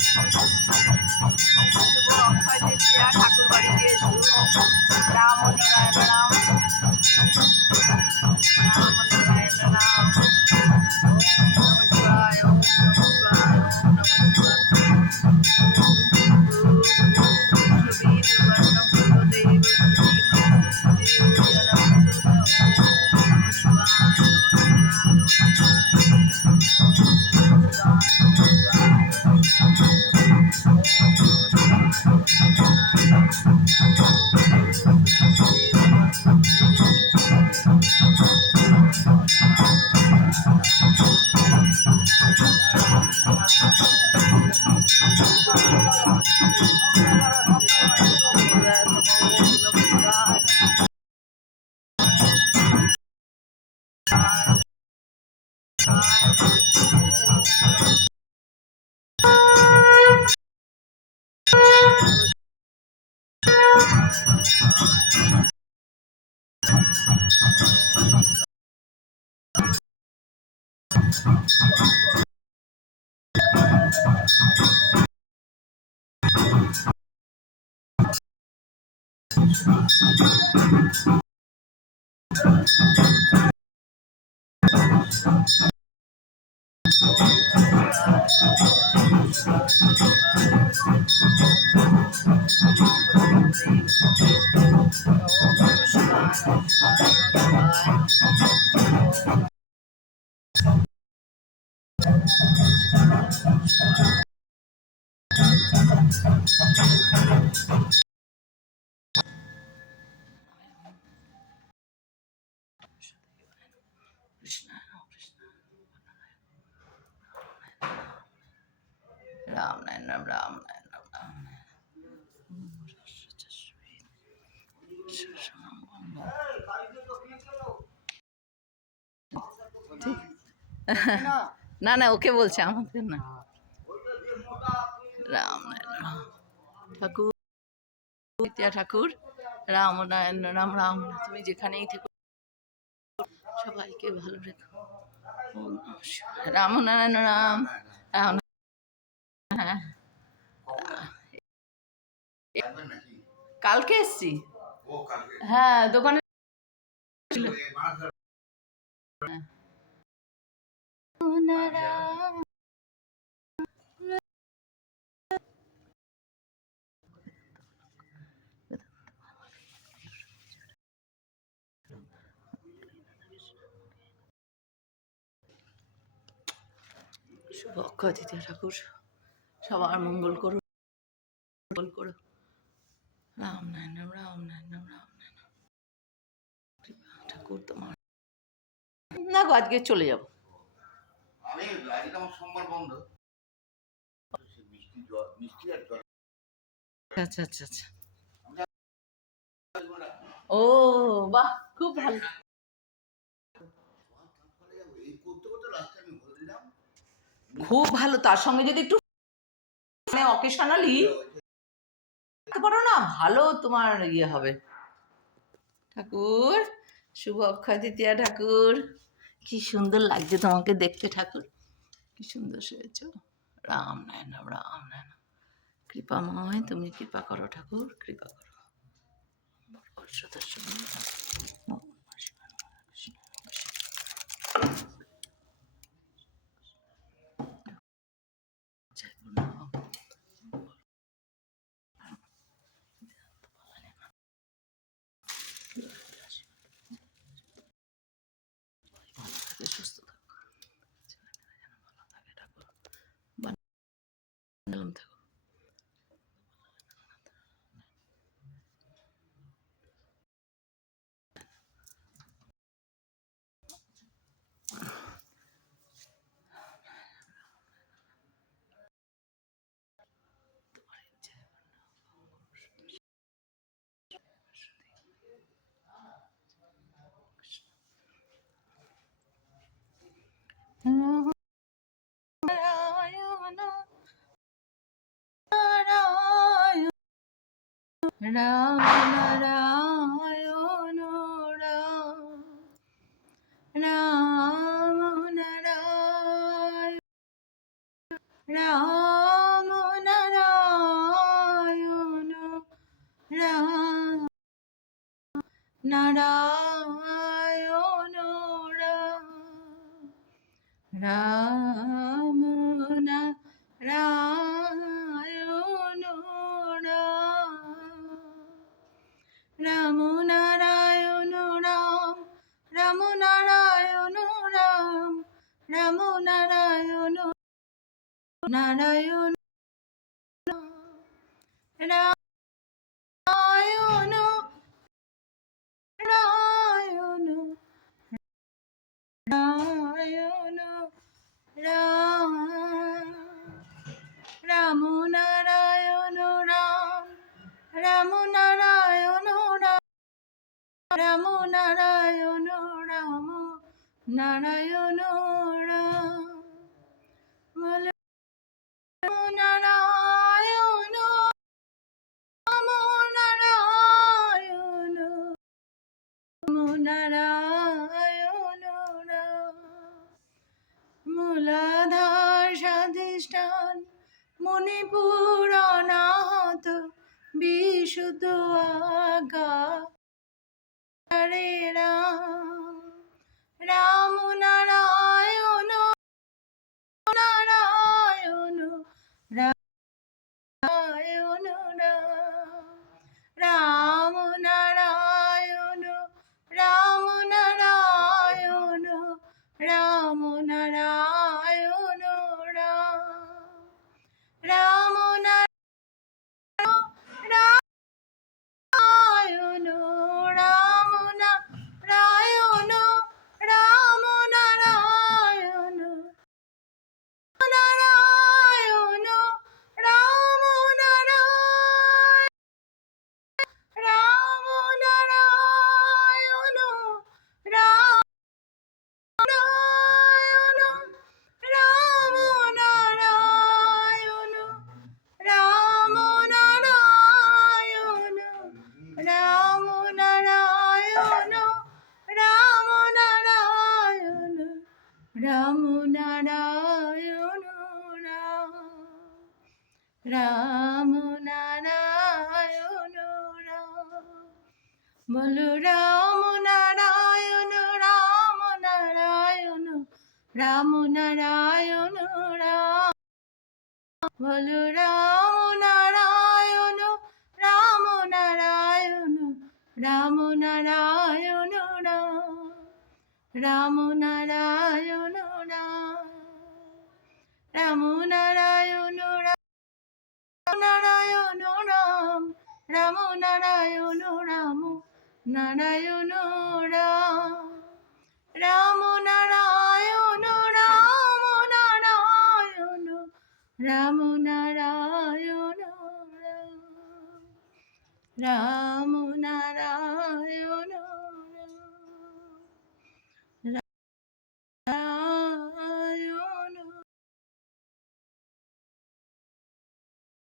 শুভ অক্ষয় তৃতীয়া, ঠাকুর বাড়ি দিয়ে শুরু হোক। রাম ও নারায়ণ রাম, রাম ও নারায়ণ রাম। ওম নমঃ শিবায়, ওম নমঃ শিবায়, ওম নমঃ রাম নারায়ণ রাম, রাম নারায়ণ রাম, রাম না না, ওকে বলছে, আমাদের না। রাম নারায়ণ রাম, ঠাকুর তৃতীয়া ঠাকুর, রাম নারায়ণ রাম, রাম তুমি যেখানেই থেকো সবাইকে ভালো রেখো। রাম নারায়ণ রাম, রাম। হ্যাঁ, কালকে এসছি। হ্যাঁ, দোকানে শুভ অক্ষয় তৃতীয়া ঠাকুর, সবার মঙ্গল করো, মঙ্গল করো। রাম নারায়ণ রাম, রাম নারায়ণ রাম, রাম নারায়ণ ঠাকুর তোমার। না গো, আজকে চলে যাবো। আচ্ছা আচ্ছা আচ্ছা। ও বাহ, খুব ভালো। খুব ভালো, তার সঙ্গে যদি একটু মানে অকেশনালি পারো না, ভালো তোমার ইয়ে হবে। ঠাকুর শুভ অক্ষয় তৃতীয়া ঠাকুর, কি সুন্দর লাগছে তোমাকে দেখতে ঠাকুর, কি সুন্দর সেরেছ। রাম নারায়ণ রাম, রাম নারায়ণ, কৃপাময় তুমি কৃপা করো ঠাকুর, কৃপা করো। সুস্থ থাকো, ভালো থাকে ঠাকুর, বানালাম থাকো। রাম নারায়ণ রাম, রাম নারায়ণ রাম নারায়ণ রাম রাম নারায়ণ রাম রাম নারায়ণ রাম রাম নারায়ণ রাম রাম নারায়ণ নারায়ণ রায়ণ রায়ণ রায়ণ রাম রাম নারায়ণ রাম রাম নারায়ণ রাম রাম নারায়ণ রাম নারায়ণ রাম বলো নারায়ণ রাম নারায়ণ নারায়ণ রাম মূলাধার স্বাধিষ্ঠান মণিপুর অনাহত বিশুদ্ধ আজ্ঞা হরে রাম রাম নারায়ণ নারায়ণ রায়ণ রাম নারায়ণ রাম নারায়ণ রাম নারায়ণ রাম রাম নারায়ণ রাম নারায়ণ রাম নারায়ণ নারায়ণ রাম নারায়ণ রাম নারায়ণ রাম নারায়ণ রাম নারায়ণ রাম নারায়ণ রাম নারায়ণ রাম নারায়ণ রাম নারায়ণ রাম নারায়ণ রাম বলো রাম নারায়ণ রাম নারায়ণ রাম নারায়ণ রাম বলো রাম নারায়ণ রাম নারায়ণ রাম নারায়ণ রাম নারায়ণ রাম নারায়ণ নারায়ণ রাম রাম নারায়ণ রাম নারায়ণ রাম রাম নারায়ণ রাম নারায়ণ রাম নারায়ণ রাম নারায়ণ